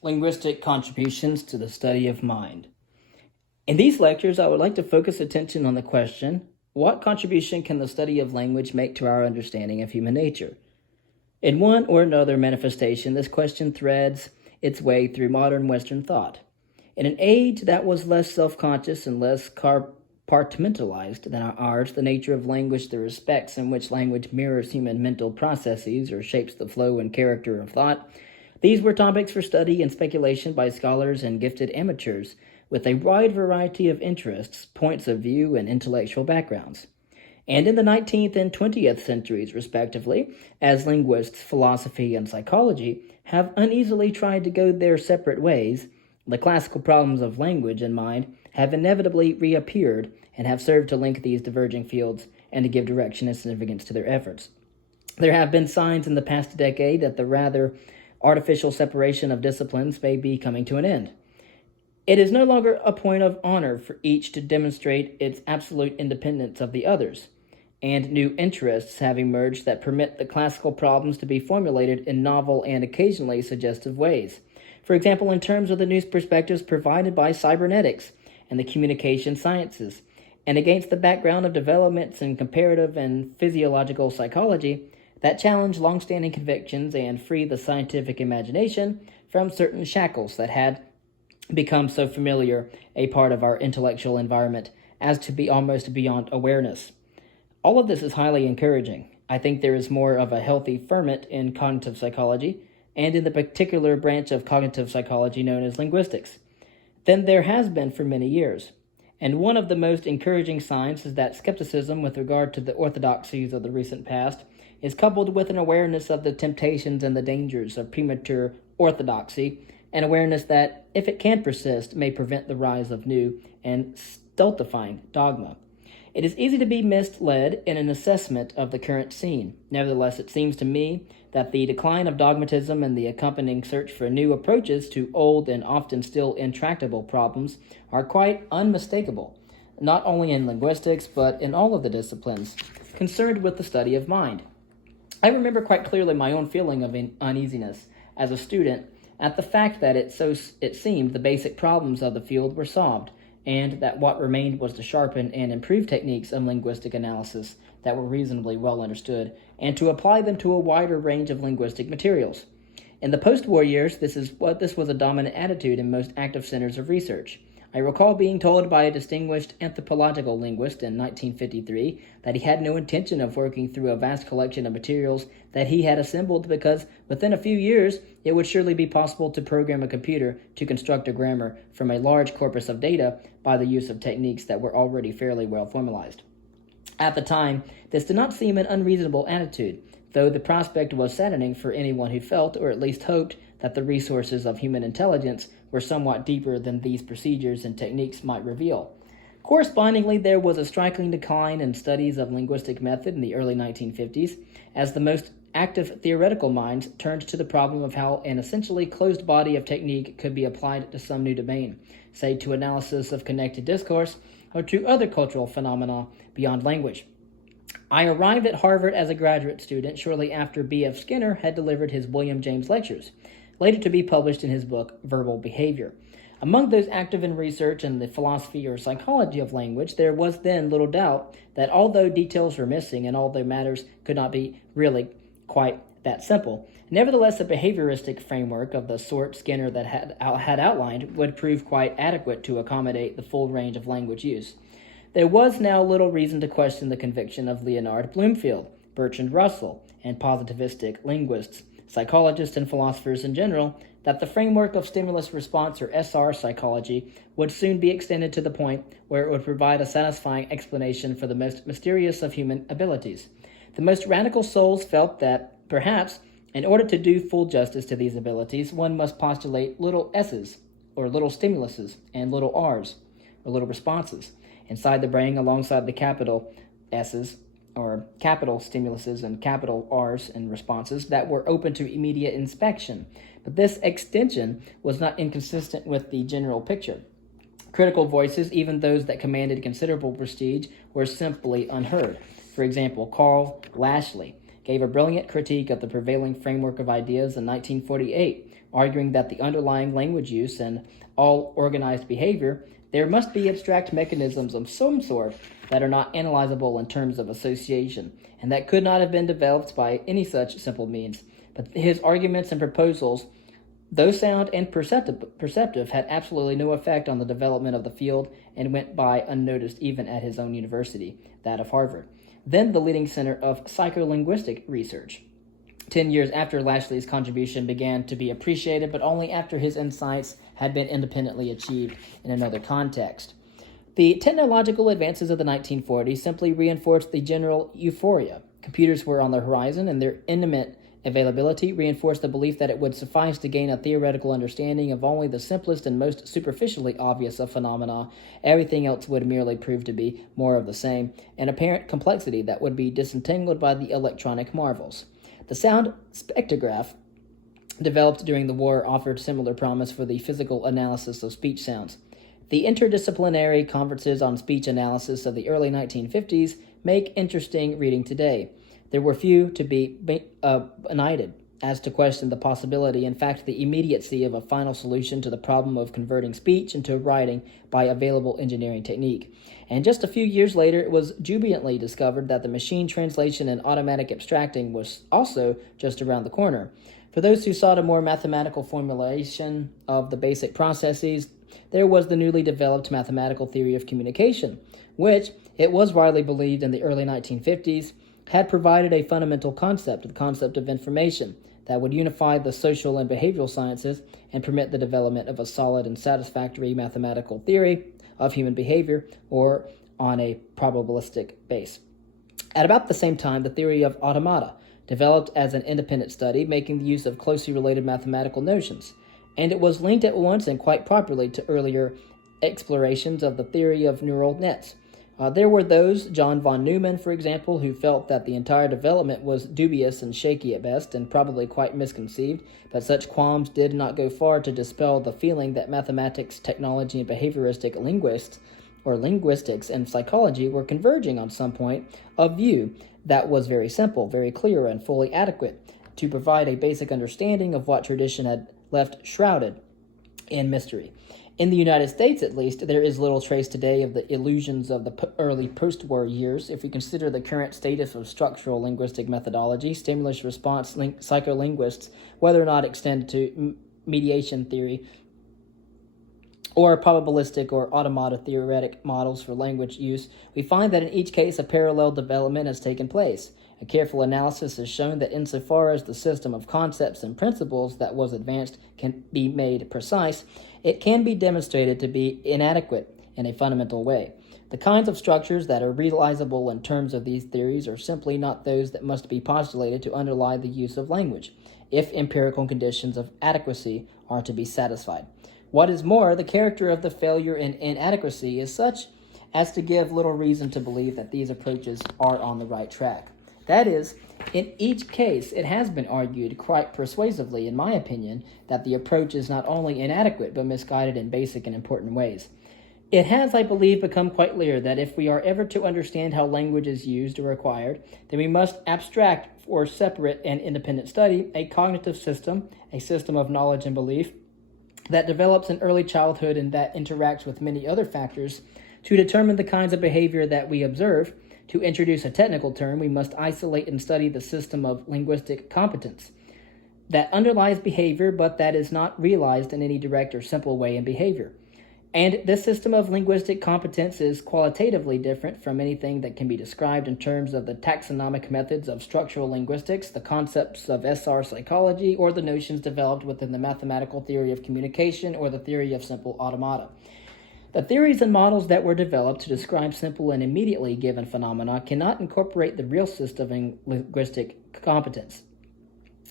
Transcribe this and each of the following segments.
Linguistic Contributions to the Study of Mind. In these lectures, I would like to focus attention on the question, what contribution can the study of language make to our understanding of human nature? In one or another manifestation, this question threads its way through modern Western thought. In an age that was less self-conscious and less compartmentalized than ours, the nature of language, the respects in which language mirrors human mental processes or shapes the flow and character of thought, these were topics for study and speculation by scholars and gifted amateurs with a wide variety of interests, points of view, and intellectual backgrounds. And in the 19th and 20th centuries, respectively, as linguists, philosophy, and psychology have uneasily tried to go their separate ways, the classical problems of language and mind have inevitably reappeared and have served to link these diverging fields and to give direction and significance to their efforts. There have been signs in the past decade that the rather artificial separation of disciplines may be coming to an end. It is no longer a point of honor for each to demonstrate its absolute independence of the others, and new interests have emerged that permit the classical problems to be formulated in novel and occasionally suggestive ways. For example, in terms of the new perspectives provided by cybernetics and the communication sciences, and against the background of developments in comparative and physiological psychology that challenge long-standing convictions and free the scientific imagination from certain shackles that had become so familiar a part of our intellectual environment as to be almost beyond awareness. All of this is highly encouraging. I think there is more of a healthy ferment in cognitive psychology and in the particular branch of cognitive psychology known as linguistics than there has been for many years. And one of the most encouraging signs is that skepticism with regard to the orthodoxies of the recent past is coupled with an awareness of the temptations and the dangers of premature orthodoxy, an awareness that, if it can persist, may prevent the rise of new and stultifying dogma. It is easy to be misled in an assessment of the current scene. Nevertheless, it seems to me that the decline of dogmatism and the accompanying search for new approaches to old and often still intractable problems are quite unmistakable, not only in linguistics, but in all of the disciplines concerned with the study of mind. I remember quite clearly my own feeling of uneasiness as a student at the fact that it seemed the basic problems of the field were solved, and that what remained was to sharpen and improve techniques of linguistic analysis that were reasonably well understood, and to apply them to a wider range of linguistic materials. In the post-war years, this was a dominant attitude in most active centers of research. I recall being told by a distinguished anthropological linguist in 1953 that he had no intention of working through a vast collection of materials that he had assembled because within a few years it would surely be possible to program a computer to construct a grammar from a large corpus of data by the use of techniques that were already fairly well formalized. At the time, this did not seem an unreasonable attitude, though the prospect was saddening for anyone who felt, or at least hoped, that the resources of human intelligence were somewhat deeper than these procedures and techniques might reveal. Correspondingly, there was a striking decline in studies of linguistic method in the early 1950s, as the most active theoretical minds turned to the problem of how an essentially closed body of technique could be applied to some new domain, say to analysis of connected discourse or to other cultural phenomena beyond language. I arrived at Harvard as a graduate student shortly after B.F. Skinner had delivered his William James lectures, later to be published in his book, Verbal Behavior. Among those active in research in the philosophy or psychology of language, there was then little doubt that although details were missing and although matters could not be really quite that simple, nevertheless a behavioristic framework of the sort Skinner that had outlined would prove quite adequate to accommodate the full range of language use. There was now little reason to question the conviction of Leonard Bloomfield, Bertrand Russell, and positivistic linguists, psychologists, and philosophers in general, that the framework of stimulus response or SR psychology would soon be extended to the point where it would provide a satisfying explanation for the most mysterious of human abilities. The most radical souls felt that, perhaps, in order to do full justice to these abilities, one must postulate little S's, or little stimuluses, and little R's, or little responses, inside the brain alongside the capital S's, or capital stimuluses and capital R's and responses that were open to immediate inspection. But this extension was not inconsistent with the general picture. Critical voices, even those that commanded considerable prestige, were simply unheard. For example, Carl Lashley gave a brilliant critique of the prevailing framework of ideas in 1948, arguing that the underlying language use and all organized behavior, there must be abstract mechanisms of some sort that are not analyzable in terms of association, and that could not have been developed by any such simple means. But his arguments and proposals, though sound and perceptive, had absolutely no effect on the development of the field and went by unnoticed even at his own university, that of Harvard, then the leading center of psycholinguistic research. 10 years after Lashley's contribution began to be appreciated, but only after his insights had been independently achieved in another context. The technological advances of the 1940s simply reinforced the general euphoria. Computers were on the horizon, and their imminent availability reinforced the belief that it would suffice to gain a theoretical understanding of only the simplest and most superficially obvious of phenomena. Everything else would merely prove to be more of the same, an apparent complexity that would be disentangled by the electronic marvels. The sound spectrograph, developed during the war, offered similar promise for the physical analysis of speech sounds. The interdisciplinary conferences on speech analysis of the early 1950s make interesting reading today. There were few to be united as to question the possibility, in fact, the immediacy of a final solution to the problem of converting speech into writing by available engineering technique. And just a few years later, it was jubilantly discovered that the machine translation and automatic abstracting was also just around the corner. For those who sought a more mathematical formulation of the basic processes, there was the newly developed mathematical theory of communication, which, it was widely believed in the early 1950s, had provided a fundamental concept, the concept of information, that would unify the social and behavioral sciences and permit the development of a solid and satisfactory mathematical theory of human behavior, or on a probabilistic base. At about the same time, the theory of automata developed as an independent study, making the use of closely related mathematical notions, and it was linked at once and quite properly to earlier explorations of the theory of neural nets. There were those, John von Neumann, for example, who felt that the entire development was dubious and shaky at best, and probably quite misconceived, but such qualms did not go far to dispel the feeling that mathematics, technology, and behavioristic linguistics and psychology were converging on some point of view that was very simple, very clear, and fully adequate to provide a basic understanding of what tradition had left shrouded in mystery. In the United States, at least, there is little trace today of the illusions of the early post-war years. If we consider the current status of structural linguistic methodology, stimulus-response psycholinguists, whether or not extended to mediation theory, or probabilistic or automata theoretic models for language use, we find that in each case a parallel development has taken place. A careful analysis has shown that insofar as the system of concepts and principles that was advanced can be made precise, it can be demonstrated to be inadequate in a fundamental way. The kinds of structures that are realizable in terms of these theories are simply not those that must be postulated to underlie the use of language, if empirical conditions of adequacy are to be satisfied. What is more, the character of the failure and inadequacy is such as to give little reason to believe that these approaches are on the right track. That is, in each case, it has been argued quite persuasively, in my opinion, that the approach is not only inadequate but misguided in basic and important ways. It has, I believe, become quite clear that if we are ever to understand how language is used or acquired, then we must abstract or separate and independent study a cognitive system, a system of knowledge and belief, that develops in early childhood and that interacts with many other factors to determine the kinds of behavior that we observe. To introduce a technical term, we must isolate and study the system of linguistic competence that underlies behavior, but that is not realized in any direct or simple way in behavior. And this system of linguistic competence is qualitatively different from anything that can be described in terms of the taxonomic methods of structural linguistics, the concepts of SR psychology, or the notions developed within the mathematical theory of communication or the theory of simple automata. The theories and models that were developed to describe simple and immediately given phenomena cannot incorporate the real system of linguistic competence.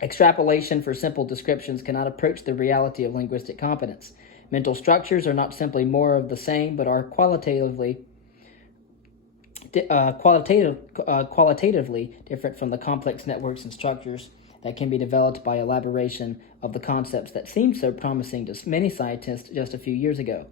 Extrapolation for simple descriptions cannot approach the reality of linguistic competence. Mental structures are not simply more of the same, but are qualitatively different from the complex networks and structures that can be developed by elaboration of the concepts that seemed so promising to many scientists just a few years ago.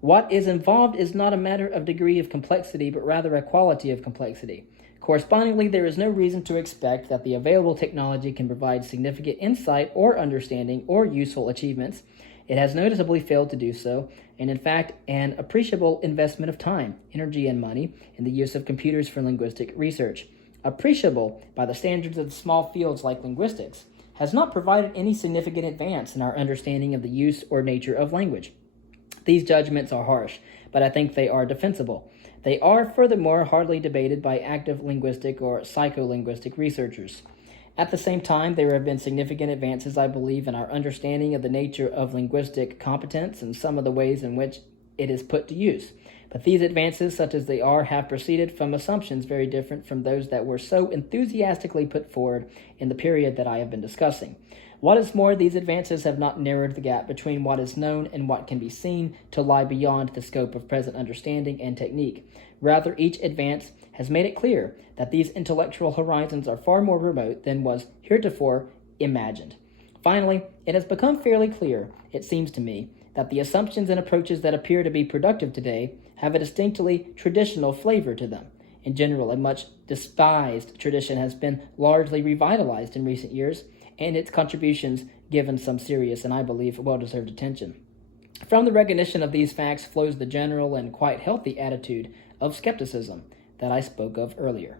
What is involved is not a matter of degree of complexity, but rather a quality of complexity. Correspondingly, there is no reason to expect that the available technology can provide significant insight or understanding or useful achievements. It has noticeably failed to do so, and in fact, an appreciable investment of time, energy, and money in the use of computers for linguistic research, appreciable by the standards of small fields like linguistics, has not provided any significant advance in our understanding of the use or nature of language. These judgments are harsh, but I think they are defensible. They are, furthermore, hardly debated by active linguistic or psycholinguistic researchers. At the same time, there have been significant advances, I believe, in our understanding of the nature of linguistic competence and some of the ways in which it is put to use. But these advances, such as they are, have proceeded from assumptions very different from those that were so enthusiastically put forward in the period that I have been discussing. What is more, these advances have not narrowed the gap between what is known and what can be seen to lie beyond the scope of present understanding and technique. Rather, each advance has made it clear that these intellectual horizons are far more remote than was heretofore imagined. Finally, it has become fairly clear, it seems to me, that the assumptions and approaches that appear to be productive today have a distinctly traditional flavor to them. In general, a much despised tradition has been largely revitalized in recent years, and its contributions given some serious and, I believe, well-deserved attention. From the recognition of these facts flows the general and quite healthy attitude of skepticism that I spoke of earlier.